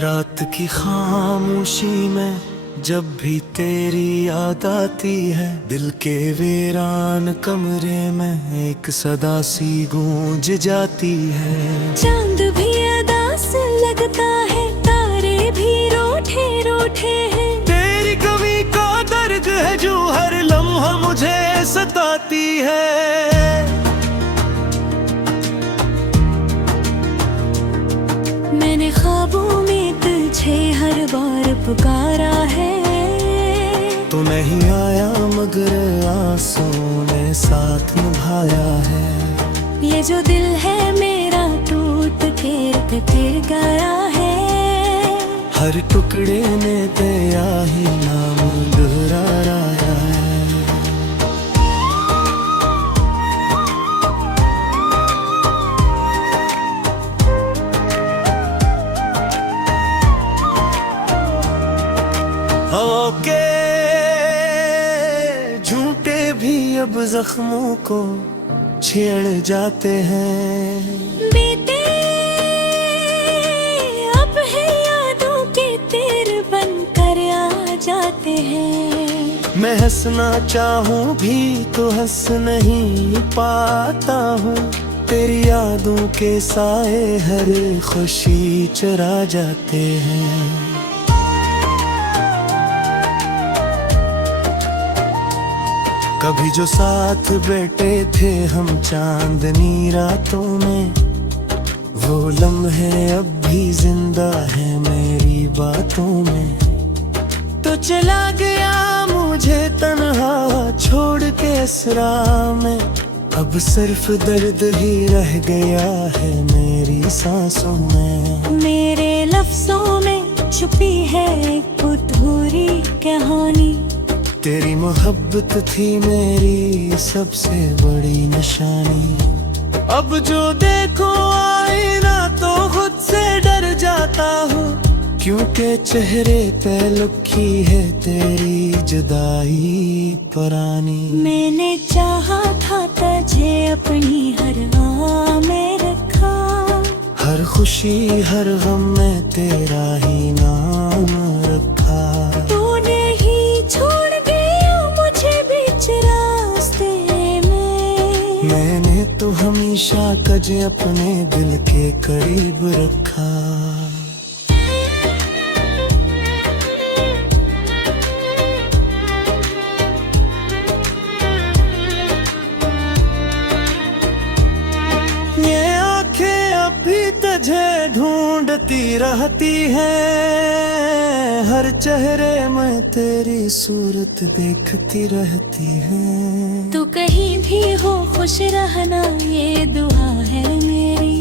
रात की खामोशी में जब भी तेरी याद आती है, दिल के वीरान कमरे में एक सदा सी गूंज जाती है। चांद भी अदा से लगता है, तारे भी रूठे रूठे हैं। तेरी कमी का दर्द है जो हर लम्हा मुझे सताती है। मैंने ख्वाबों में तुझे हर बार पुकारा है, तो नहीं आया मगर आंसुओं ने साथ निभाया है। ये जो दिल है मेरा टूट के फिर गया है। हर टुकड़े ने तेरा ही नाम दोहराया है। ओके झूठे भी अब जख्मों को छेड़ जाते हैं। बीते अब है यादों के तीर बनकर आ जाते हैं। मैं हंसना चाहूं भी तो हंस नहीं पाता हूँ। तेरी यादों के साए हर खुशी चुरा जाते हैं। कभी जो साथ बैठे थे हम चांदनी रातों में, वो लम्हे अब भी जिंदा है मेरी बातों में। तो चला गया मुझे तन्हा छोड़ के असरा में, अब सिर्फ दर्द ही रह गया है मेरी सांसों में। मेरे लफ्जों में छुपी है एक अधूरी कहानी। तेरी मोहब्बत थी मेरी सबसे बड़ी निशानी। अब जो देखो आईना तो खुद से डर जाता हूँ, क्योंकि चेहरे पे लिखी है तेरी जुदाई पुरानी। मैंने चाहा था तुझे अपनी हर आह में रखा, हर खुशी हर गम में तेरा ही नाम रखा। तूने ही छोड़ मैंने तो हमेशा तुझे अपने दिल के करीब रखा। ये आंखें अभी तुझे ढूंढती रहती हैं, हर चेहरे में तेरी सूरत देखती रहती है। तू कहीं भी हो खुश रहना ये दुआ है मेरी।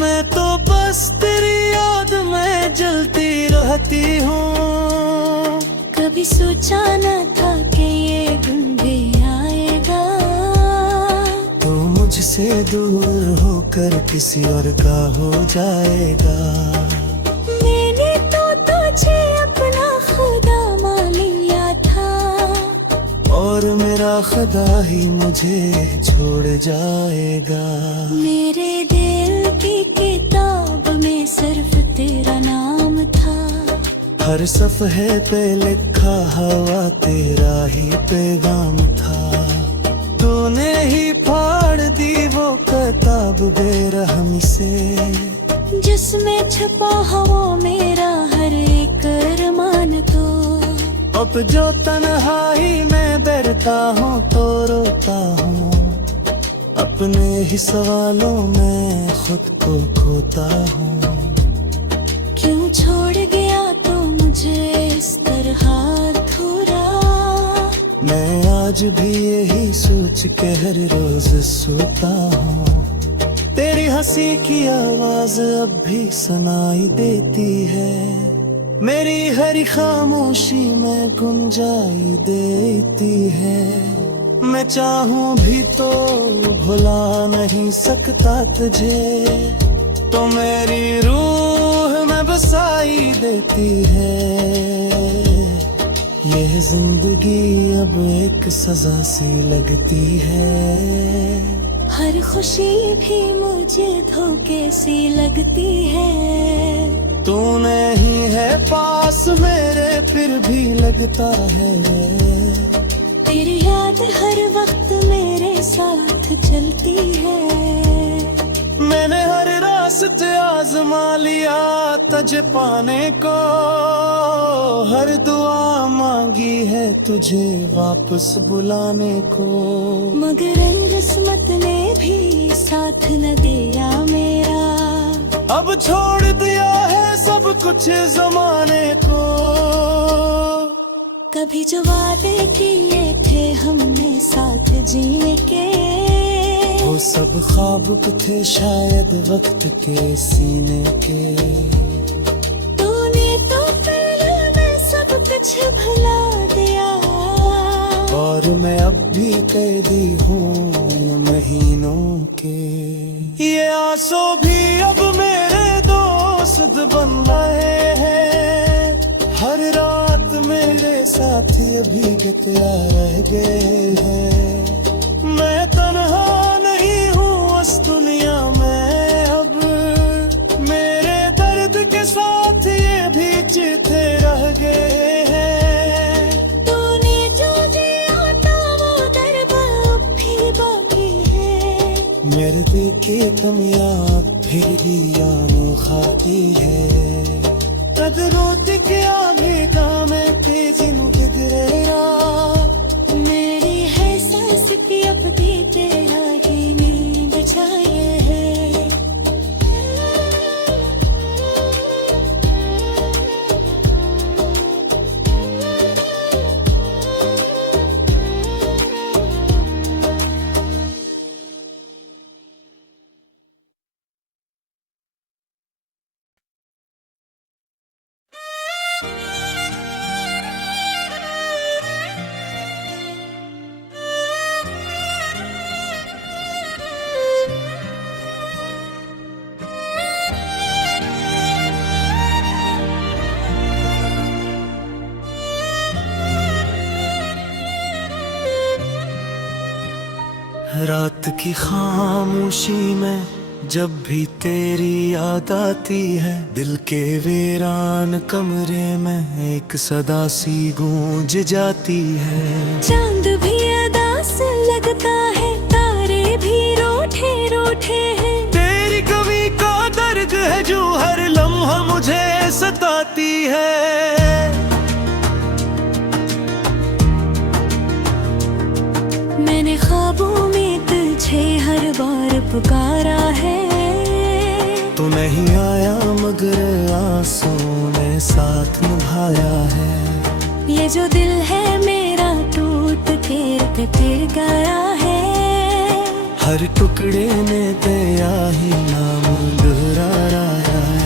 मैं तो बस तेरी याद में जलती रहती हूँ। कभी सोचा न था कि ये दिन भी आएगा, तो मुझसे दूर होकर किसी और का हो जाएगा। मैंने तो तुझे अपना खुदा मान लिया था, और मेरा खुदा ही मुझे छोड़ जाएगा। मेरे दिल की किताब में सिर्फ तेरा नाम था, हर सफ़हे पे लिखा हवा तेरा ही पैगाम था। तूने ही फाड़ दी वो किताब बेरहमी से, जिसमें छुपा हवा मेरा हर एक अरमान। तो अब जो तन्हाई में बैठता हूँ तो रोता हूँ, अपने ही सवालों में खुद को खोता हूँ। क्यों छोड़ गया तो मुझे इस तरह अधूरा। मैं आज भी यही सोच के हर रोज सोता हूँ। तेरी हंसी की आवाज अब भी सुनाई देती है, मेरी हर खामोशी में गुंजाई देती है। मैं चाहूं भी तो भुला नहीं सकता तुझे, तो मेरी रूह में बसाई देती है। यह जिंदगी अब एक सजा सी लगती है, हर खुशी भी मुझे धोखे सी लगती है। तू नहीं है पास मेरे फिर भी लगता है तेरी याद हर वक्त मेरे साथ चलती है। मैंने हर रास्ते आजमा लिया तुझे पाने को, हर दुआ मांगी है तुझे वापस बुलाने को, मगर किस्मत ने भी साथ न दिया मेरा। अब छोड़ दिया है सब कुछ जमाने को। कभी जो वादे किए थे हमने साथ जीने के, वो सब ख्वाब थे शायद वक्त के सीने के। तूने तो पहले में सब कुछ भुला दिया, और मैं अब भी कैदी हूँ महीनों के। ये आंसू भी अब मेरे दोस्त बन रहे हैं, हर रात मेरे साथ अभी गतिया रह गए हैं। मैं तन्हा नहीं हूँ इस दुनिया में अब, मेरे दर्द के साथ ये भी चिते रह गए हैं। तूने जो दिया था वो दरबार भी बाकी है, मेरे दिल की कमियां फिर भी यानो खाती है। कदरों क्या भी काम तेजिनु गिदरेरा, मेरी है सांस की अब भी तेरा ही नींद छाए है। रात की खामोशी में जब भी तेरी याद आती है, दिल के वीरान कमरे में एक सदा सी गूंज जाती है। चांद भी अदास लगता है, तारे भी रूठे रूठे हैं। तेरी कमी का दर्द है जो हर लम्हा मुझे सताती है। मैंने ख्वाबों में तुझे हर बार पुकारा है, तो नहीं आया मगर आंसू ने साथ निभाया है। ये जो दिल है मेरा टूट फिर गया है, हर टुकड़े ने तेरा ही नाम दोहराया है।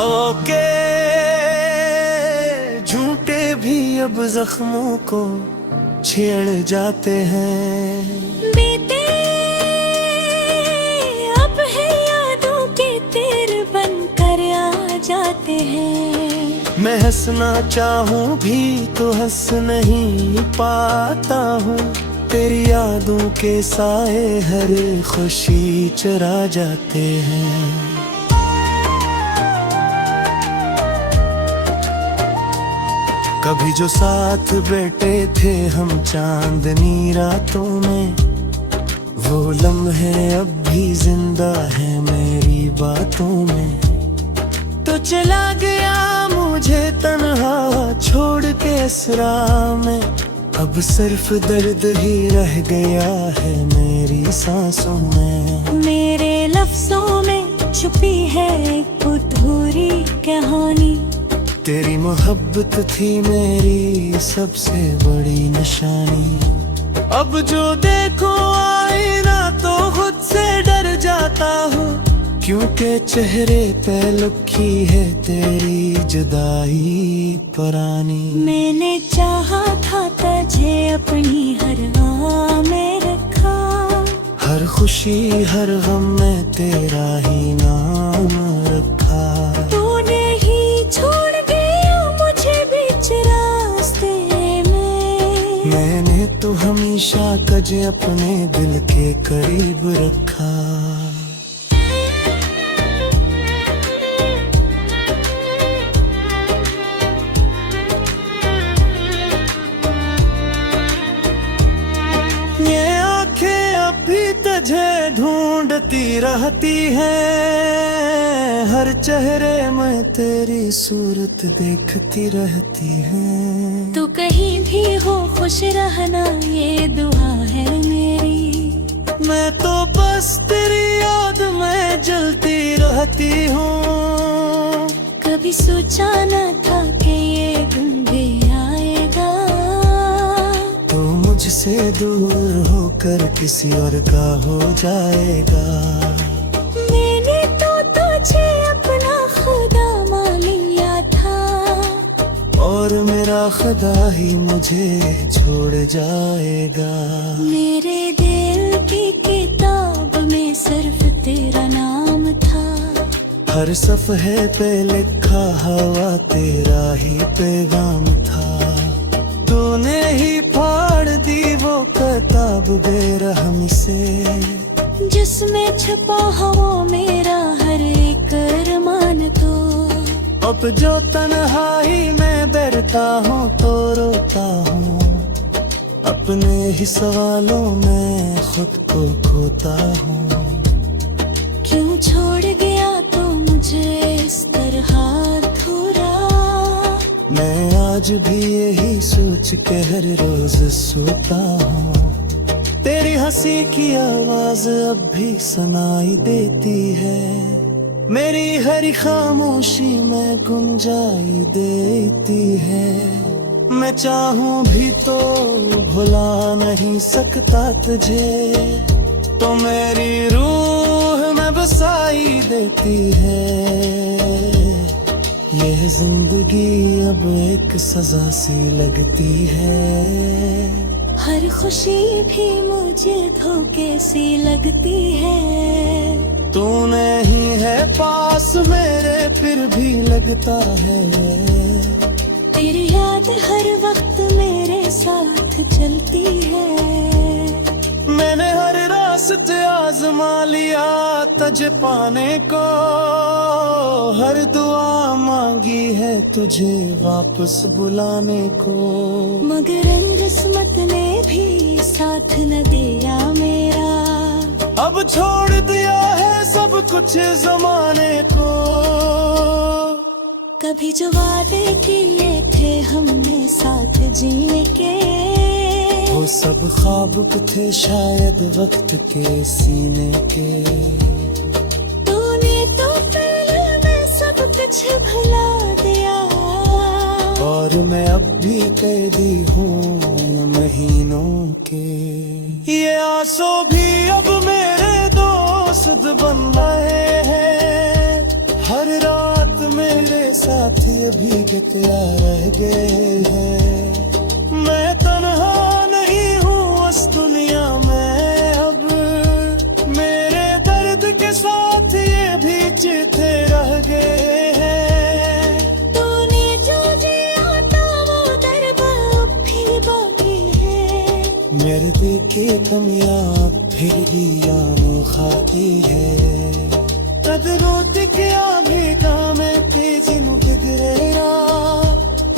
ओके झूठे भी अब जख्मों को छेड़ जाते हैं। बीते अब है यादों के तीर बनकर आ जाते हैं। मैं हंसना चाहूं भी तो हंस नहीं पाता हूँ, तेरी यादों के साए हर खुशी चुरा जाते हैं। कभी जो साथ बैठे थे हम चांदनी रातों में, वो लम्हे अब भी जिंदा है मेरी बातों में। तो चला गया मुझे तन्हा छोड़ के इस राह में, अब सिर्फ दर्द ही रह गया है मेरी सांसों में। मेरे लफ्जों में छुपी है एक अधूरी कहानी, तेरी मोहब्बत थी मेरी सबसे बड़ी निशानी। अब जो देखो आईना तो खुद से डर जाता हूँ, क्योंकि चेहरे पे लिखी है तेरी जुदाई पुरानी। मैंने चाहा था तुझे अपनी हर आह में रखा, हर खुशी हर गम में तेरा ही नाम रखा। तूने ही छोड़ गया मुझे बीच राह तू हमेशा कजे अपने दिल के करीब रखा। ये आंखें अभी तुझे ढूंढती रहती हैं, हर चेहरे में तेरी सूरत देखती रहती है। तू कहीं भी हो खुश रहना ये दुआ है मेरी। मैं तो बस तेरी याद में जलती रहती हूँ। कभी सोचा न था कि ये दिन भी आएगा। तू मुझसे दूर होकर किसी और का हो जाएगा। मैंने तो तुझे अपना खुदा मान लिया था, और मेरा खुदा ही मुझे छोड़ जाएगा। मेरे दिल की किताब में सिर्फ तेरा नाम था। हर सफ़हे पे लिखा हवा तेरा ही पैगाम था। तूने ही फाड़ दी वो किताब बेरहमी से, जिसमें छुपा हो मेरा हर एक अरमान। तो अब जो तन्हाई में बैठता हूँ तो रोता हूँ, अपने ही सवालों में खुद को खोता हूँ। क्यों छोड़ गया तो मुझे इस तरह अधूरा। मैं आज भी यही सोच के हर रोज सोता हूँ। तेरी हंसी की आवाज अब भी सुनाई देती है, मेरी हर खामोशी में गुंजाई देती है। मैं चाहूं भी तो भुला नहीं सकता तुझे, तो मेरी रूह में बसाई देती है। यह जिंदगी अब एक सजा सी लगती है। हर खुशी भी मुझे धोखे सी लगती है। तू नहीं है पास मेरे फिर भी लगता है। तेरी याद हर वक्त मेरे साथ चलती है। मैंने हर रास्ते आजमा लिया तुझे पाने को, हर दुआ मांगी है तुझे वापस बुलाने को। मगर किस्मत ने भी साथ न दिया मेरा। अब छोड़ दिया है सब कुछ जमाने को। कभी जो वादे किए थे हमने साथ जीने के, वो सब ख्वाब थे शायद वक्त के सीने के। तूने तो पहले मैं सब कुछ भुला दिया, और मैं अब भी कैदी हूँ महीनों के। ये आंसू भी अब मेरे दोस्त बन रहे हैं, हर रात मेरे साथ अभी गया रह गए हैं। मैं तन्हा नहीं हूँ इस दुनिया में अब, मेरे दर्द के साथ ये भी चिते रह गए हैं। तूने जो जिया था वो दर्द अब भी बाकी है। मेरे दिल की कमियां फिर भी यानो खाती है। कदरों क्या भी काम तेजी गिरेरा,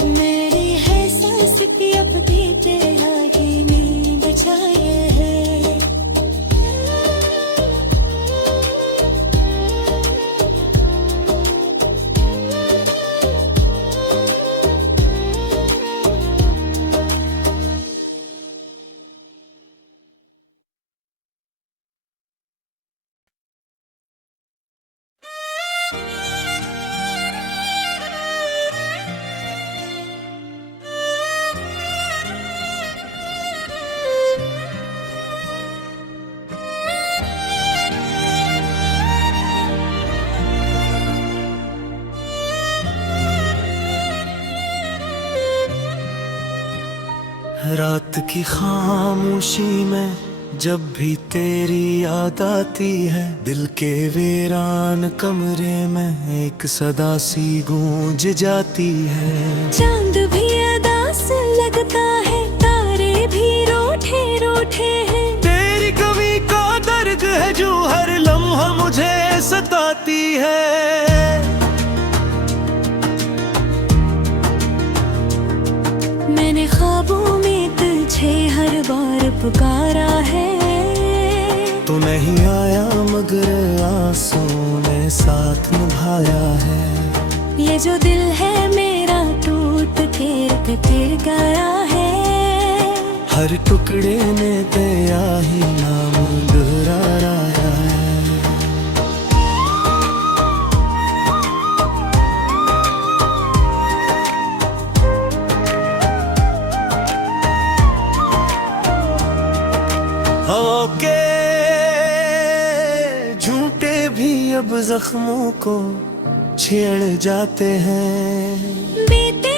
मेरी है सांस की अब भी तेरा ही नींद छाए है। रात की खामोशी में जब भी तेरी याद आती है, दिल के वीरान कमरे में एक सदा सी गूंज जाती है। चांद भी अदा से लगता है, तारे भी रूठे है। मैंने ख्वाबों में तुझे हर बार पुकारा है। तू नहीं आया मगर आंसू ने साथ निभाया है। ये जो दिल है मेरा टूट के फिर गया है। हर टुकड़े ने तेरा ही नाम दोहराया है। ओके झूठे भी अब जख्मों को छेड़ जाते हैं। बीते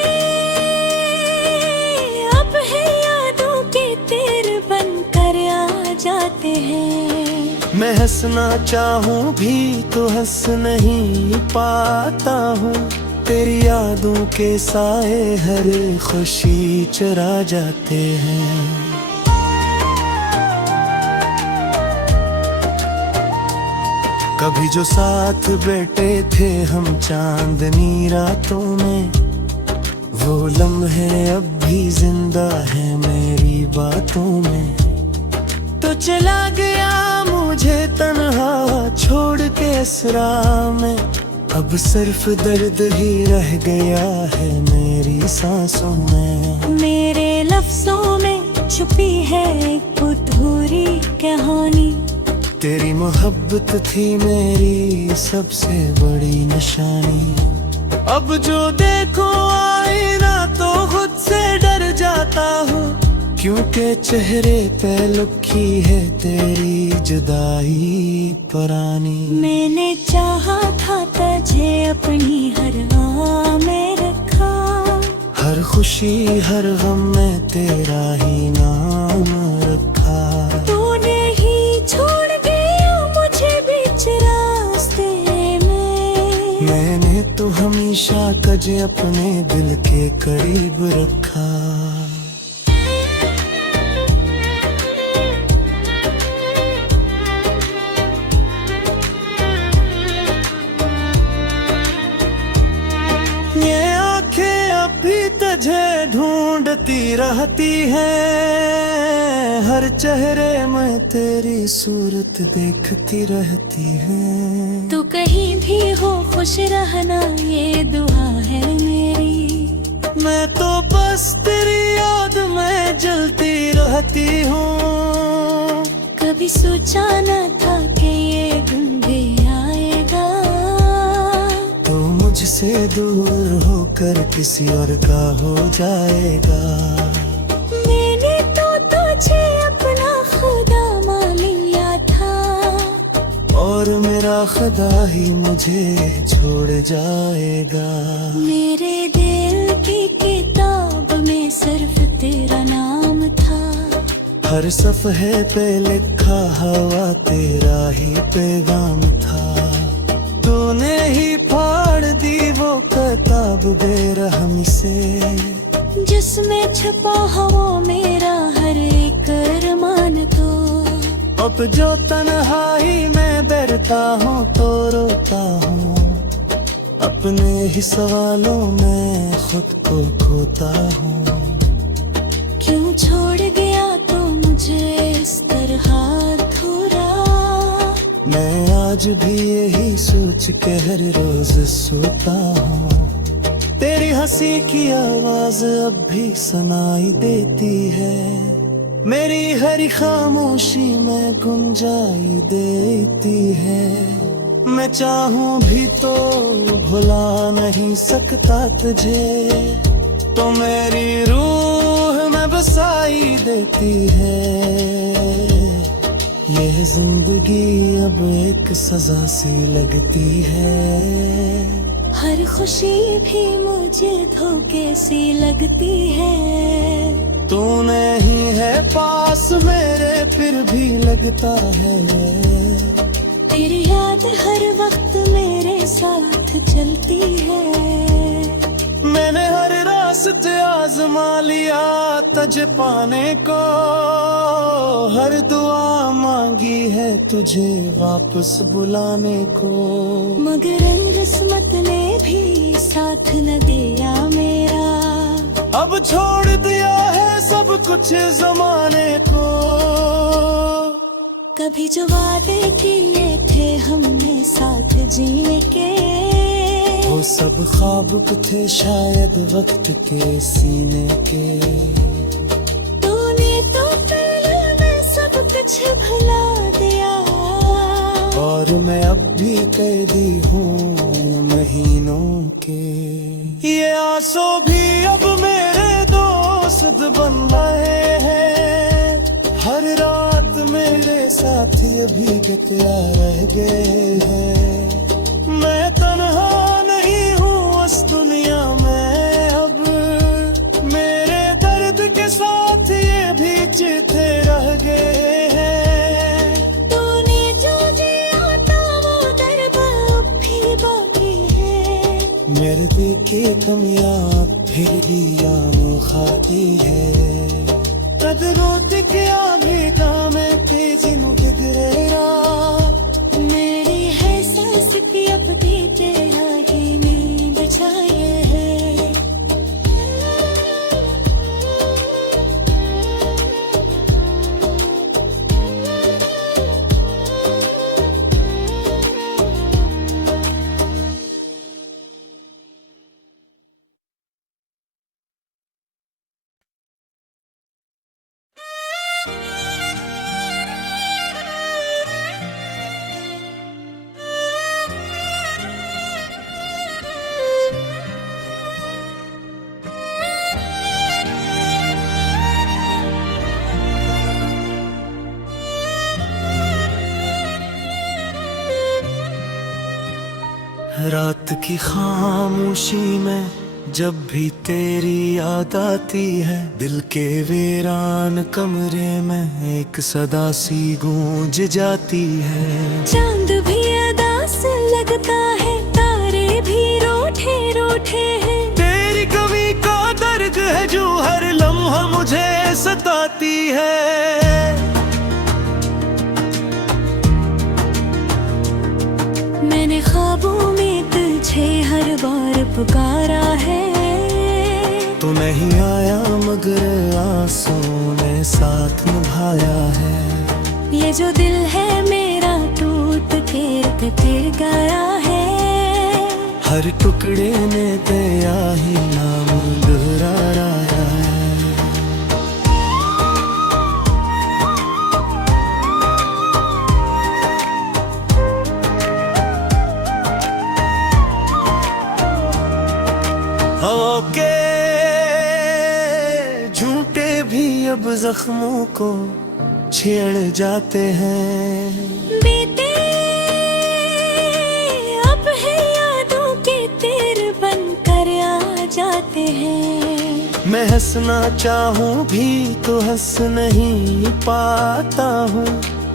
अब है यादों के तीर बनकर आ जाते हैं। मैं हंसना चाहूं भी तो हंस नहीं पाता हूँ। तेरी यादों के साए हर खुशी चुरा जाते हैं। कभी जो साथ बैठे थे हम चांदनी रातों में, वो लम्हे अब भी जिंदा है मेरी बातों में। तो चला गया मुझे तन्हा छोड़ के इस राह में। अब सिर्फ दर्द ही रह गया है मेरी सांसों में। मेरे लफ्जों में छुपी है एक अधूरी कहानी। तेरी मोहब्बत थी मेरी सबसे बड़ी निशानी। अब जो देखो आईना तो खुद से डर जाता हूँ, क्योंकि चेहरे पे लिखी है तेरी जुदाई पुरानी। मैंने चाहा था तुझे अपनी हर आह में रखा। हर खुशी हर गम में तेरा ही नाम रखा। तूने ही छोड़ गया मुझे बीच रास्ते में। मैंने तो हमेशा तुझे अपने दिल के करीब रखा। ये आंखें अभी तुझे ढूंढती रहती हैं। हर चेहरे में तेरी सूरत देखती रहती है। तू कहीं भी हो खुश रहना ये दुआ है मेरी। मैं तो बस तेरी याद में जलती रहती हूँ। कभी सोचा न था कि ये दिन भी आएगा। तो मुझसे दूर होकर किसी और का हो जाएगा। मैंने तो तुझे अपना खुदा मान लिया था, और मेरा खुदा ही मुझे छोड़ जाएगा। मेरे दिल की किताब में सिर्फ तेरा नाम था। हर सफ़हे पे लिखा हवा तेरा ही पैगाम था। तूने ही फाड़ दी वो किताब बेरहमी से, जिसमें छुपा हवा मेरा हर एक अरमान। तो अब जो तन्हाई में बैठता हूँ तो रोता हूँ। अपने ही सवालों में खुद को खोता हूँ। क्यों छोड़ गया तो मुझे इस तरह अधूरा। मैं आज भी यही सोच के हर रोज सोता हूँ। तेरी हंसी की आवाज अब भी सुनाई देती है। मेरी हर खामोशी में गुंजाई देती है। मैं चाहूँ भी तो भुला नहीं सकता तुझे, तो मेरी रूह में बसाई देती है। यह जिंदगी अब एक सजा सी लगती है। हर खुशी भी मुझे धोखे सी लगती है। तू नहीं है पास मेरे फिर भी लगता है। तेरी याद हर वक्त मेरे साथ चलती है। मैंने हर रात रास्ते आजमा लिया तज पाने को, हर दुआ मांगी है तुझे वापस बुलाने को। मगर किस्मत ने भी साथ न दिया मेरा, अब छोड़ दिया है सब कुछ जमाने को। कभी जो वादे किए थे हमने साथ जीने के, वो सब ख्वाब थे शायद वक्त के सीने के। तूने तो पहले में सब कुछ भुला दिया, और मैं अब भी कैदी हूँ महीनों के। ये आंसू भी अब मेरे दोस्त बन रहे हैं, हर रात मेरे साथ अभी गया रह गए हैं। मैं तन्हा नहीं हूँ इस दुनिया में अब, मेरे दर्द के साथ ये भी चिते रह गए हैं। तूने जो जिया था वो दर्द अब भी बाकी है, मेरे दिल की कमियां फिर भी यानो खाती है। कदरों क्या भी दामे की जिंदगी गिरेरा, मेरी है सांस की अब भी तेरा ही नींद छाए है। रात की खामोशी में जब भी तेरी याद आती है, दिल के वीरान कमरे में एक सदा सी गूंज जाती है। चांद भी अदा से लगता है, तारे भी रूठे रूठे हैं। तेरी कमी का दर्द है जो हर लम्हा मुझे सताती है। मैंने ख्वाबों में तुझे हर बार पुकारा है, तू नहीं आया मगर आंसुओं ने साथ निभाया है। ये जो दिल है मेरा टूट के गया है, हर टुकड़े ने तेरा ही नाम दोहराया है। ओके झूठे भी अब जख्मों को छेड़ जाते हैं। बीते अब है यादों के तीर बनकर आ जाते हैं। मैं हंसना चाहूं भी तो हंस नहीं पाता हूँ,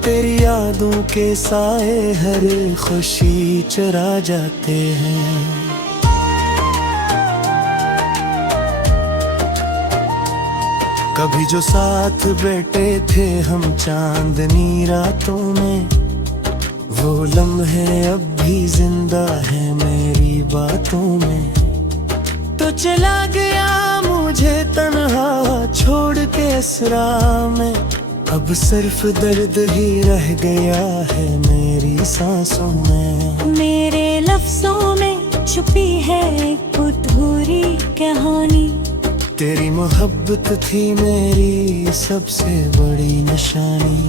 तेरी यादों के साए हर खुशी चुरा जाते हैं। कभी जो साथ बैठे थे हम चांदनी रातों में, वो लम्हे अब भी जिंदा है मेरी बातों में। तो चला गया मुझे तन्हा छोड़ के इस राह में, अब सिर्फ दर्द ही रह गया है मेरी सांसों में। मेरे लफ्जों में छुपी है एक अधूरी कहानी, तेरी मोहब्बत थी मेरी सबसे बड़ी निशानी।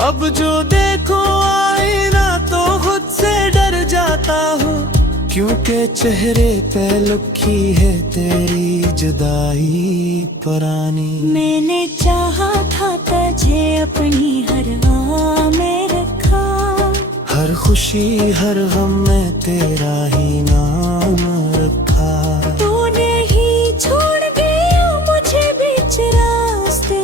अब जो देखो आईना तो खुद से डर जाता हूँ, क्योंकि चेहरे पे लिखी है तेरी जुदाई पुरानी। मैंने चाहा था तुझे अपनी हर आह में रखा, हर खुशी हर गम में तेरा ही नाम रखा। तूने ही छोड़ दिया मुझे बीच रास्ते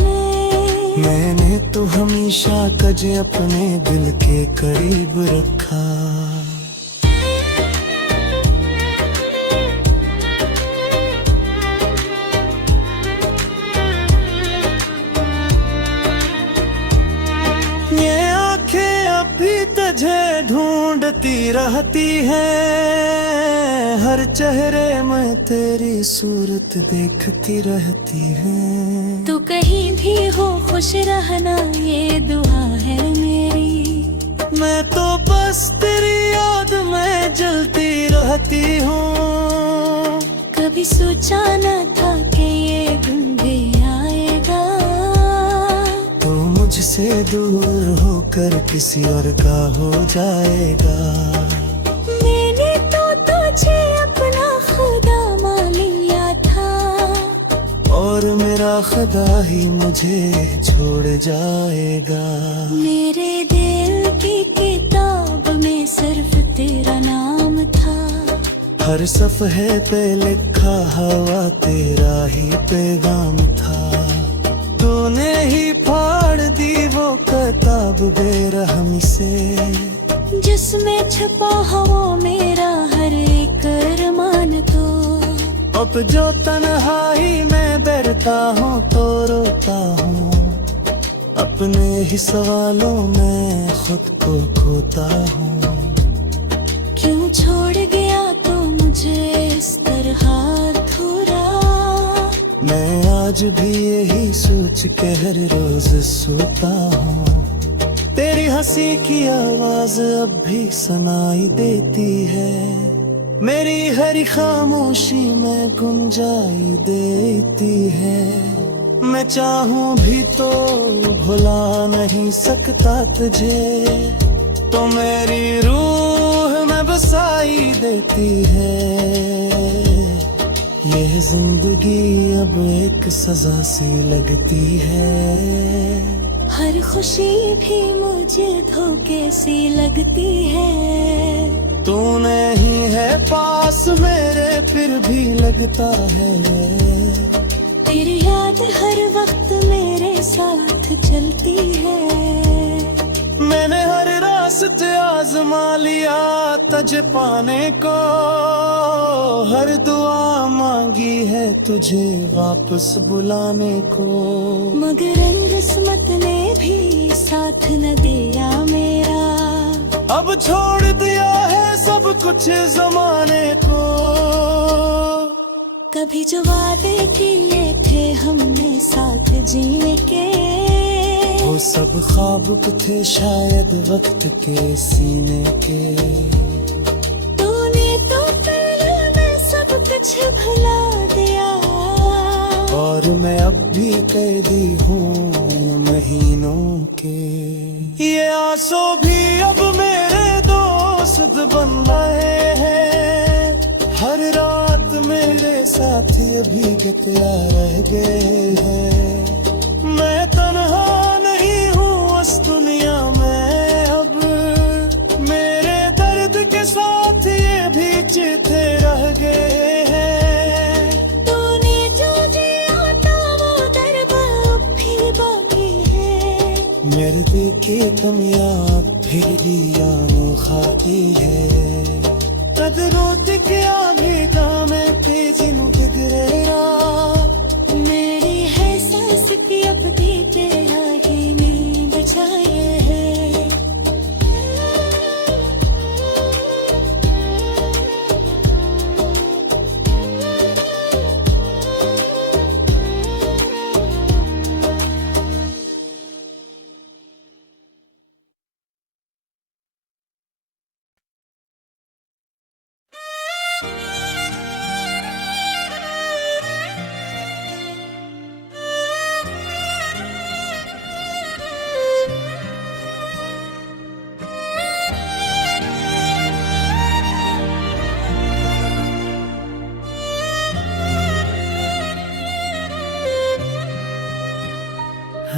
में, मैंने तो हमेशा तुझे अपने दिल के करीब रखा। मुझे ढूंढती रहती है, हर चेहरे में तेरी सूरत देखती रहती है। तू कहीं भी हो खुश रहना, ये दुआ है मेरी। मैं तो बस तेरी याद में जलती रहती हूँ। कभी सोचा न था कि ये दिन भी आएगा, तो मुझसे दूर होकर किसी और का हो जाएगा। मैंने तो तुझे अपना खुदा मान लिया था, और मेरा खुदा ही मुझे छोड़ जाएगा। मेरे दिल की किताब में सिर्फ तेरा नाम था, हर सफ़हे पे लिखा हवा तेरा ही पैगाम था। तूने ही फाड़ दी वो किताब बेरहमी से, जिसमें छुपा हवा मेरा हर एक अरमान। तो अब जो तन्हाई में बैठता हूँ तो रोता हूँ, अपने ही सवालों में खुद को खोता हूँ। क्यों छोड़ गया तो मुझे इस तरह अधूरा, मैं आज भी यही सोच के हर रोज सोता हूँ। तेरी हंसी की आवाज अब भी सुनाई देती है, मेरी हर खामोशी में गुंजाई देती है। मैं चाहूं भी तो भुला नहीं सकता तुझे, तो मेरी रूह में बसाई देती है। यह जिंदगी अब एक सजा सी लगती है, हर खुशी भी मुझे धोखे सी लगती है। तू नहीं है पास मेरे फिर भी लगता है, तेरी याद हर वक्त मेरे साथ चलती है। मैंने हर रास्ते आजमा लिया तुझे पाने को, हर दुआ मांगी है तुझे वापस बुलाने को, मगर किस्मत ने भी साथ न दिया मेरा। अब छोड़ दिया है सब कुछ जमाने को। कभी जो वादे किए थे हमने साथ जीने के, वो सब ख्वाब थे शायद वक्त के सीने के। तूने तो पहले में सब कुछ भुला दिया, और मैं अब भी कैदी हूँ महीनों के। ये आंसू भी अब मेरे दोस्त बन रहे हैं, हर रात मेरे साथ अभी गतिया रह गए हैं। मैं तन्हा नहीं हूँ इस दुनिया में अब, मेरे दर्द के साथ ये भी चिते रह गए हैं। तूने जो जिया था वो दर्द अब भी बाकी है, मेरे दिल की कमियां फिर भी अनोखा की है। कदरों क्या भी गामे तेजी नु गिरेरा, मेरी है सांस की अब भी तेरा ही नींद छाए है।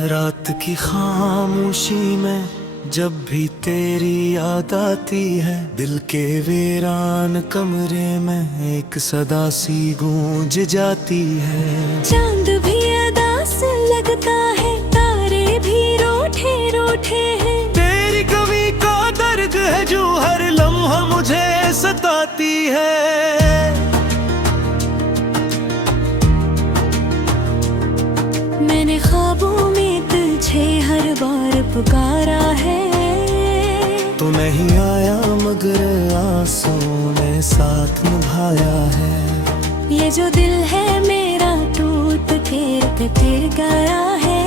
रात की खामोशी में जब भी तेरी याद आती है, दिल के वीरान कमरे में एक सदा सी गूंज जाती है। चांद भी अदा से लगता है, तारे भी रूठे रूठे हैं। तेरी कमी का दर्द है जो हर लम्हा मुझे सताती है। मैंने ख्वाबों में तुझे हर बार पुकारा है, तो नहीं आया मगर आंसू ने साथ निभाया है। ये जो दिल है मेरा टूट के फिर गया है।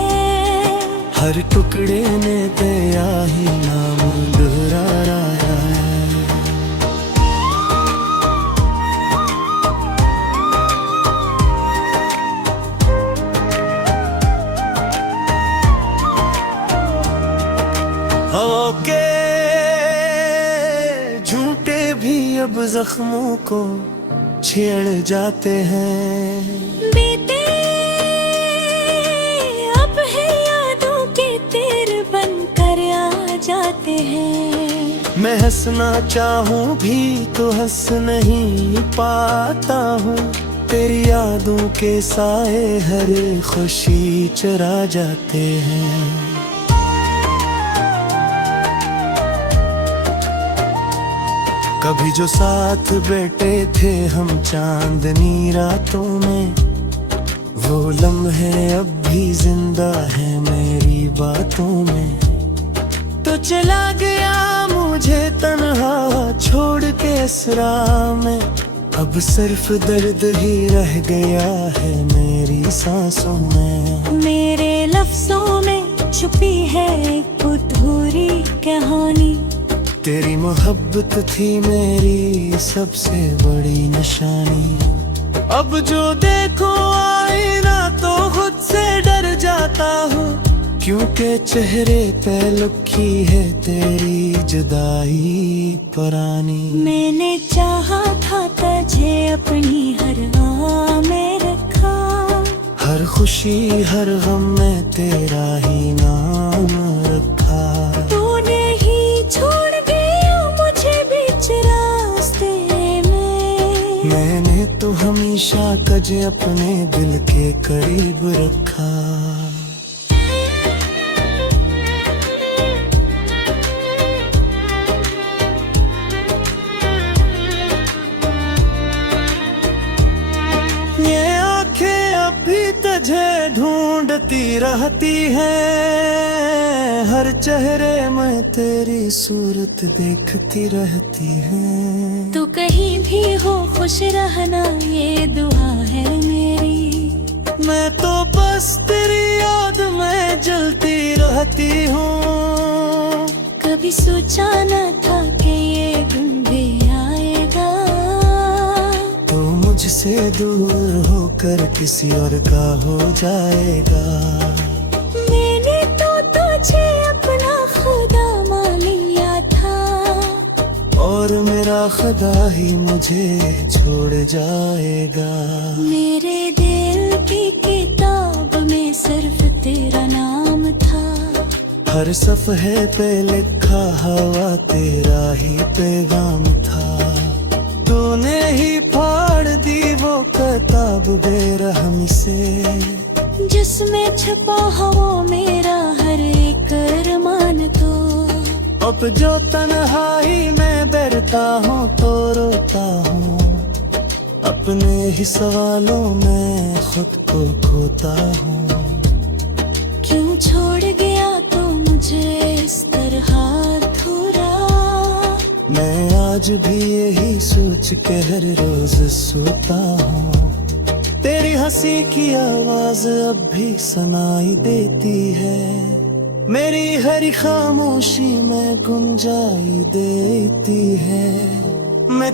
हर टुकड़े ने तेरा ही नाम दोहराया है। ओके झूठे भी अब जख्मों को छेड़ जाते हैं। बीते अब है यादों के तीर बनकर आ जाते हैं। मैं हंसना चाहूं भी तो हंस नहीं पाता हूँ। तेरी यादों के साए हर खुशी चुरा जाते हैं। कभी जो साथ बैठे थे हम चांदनी रातों में, वो लम्हे अब भी जिंदा है मेरी बातों में। तो चला गया मुझे तन्हा छोड़ के असरा में, अब सिर्फ दर्द ही रह गया है मेरी सांसों में। मेरे लफ्जों में छुपी है एक अधूरी कहानी। तेरी मोहब्बत थी मेरी सबसे बड़ी निशानी। अब जो देखो आईना तो खुद से डर जाता हूँ, क्योंकि चेहरे पे लिखी है तेरी जुदाई पुरानी। मैंने चाहा था तुझे अपनी हर आह में रखा। हर खुशी हर गम में तेरा ही नाम रखा। तूने ही छोड़ मैंने तो हमेशा तुझे अपने दिल के करीब रखा। ये आंखें अभी तुझे ढूंढती रहती हैं। हर चेहरे में तेरी सूरत देखती रहती है। तू कहीं भी हो खुश रहना ये दुआ है मेरी। मैं तो बस तेरी याद में जलती रहती हूँ। कभी सोचा न था कि ये दिन भी आएगा। तो मुझसे दूर होकर किसी और का हो जाएगा। मैंने तो तुझे अपना खुदा मान लिया था, और मेरा खुदा ही मुझे छोड़ जाएगा। मेरे दिल की किताब में सिर्फ तेरा नाम था। हर सफ़हे पे लिखा हवा तेरा ही पैगाम था। तूने ही फाड़ दी वो किताब बेरहमी से, जिसमें छपा हवा मेरा हर एक अरमान। तो अब जो तन्हाई में बैठता हूँ तो रोता हूँ। अपने ही सवालों में खुद को खोता हूँ। क्यों छोड़ गया तो मुझे इस तरह अधूरा। मैं आज भी यही सोच के हर रोज सोता हूँ। तेरी हंसी की आवाज अब भी सुनाई देती है। मेरी हर खामोशी में गुंजाई देती है। मैं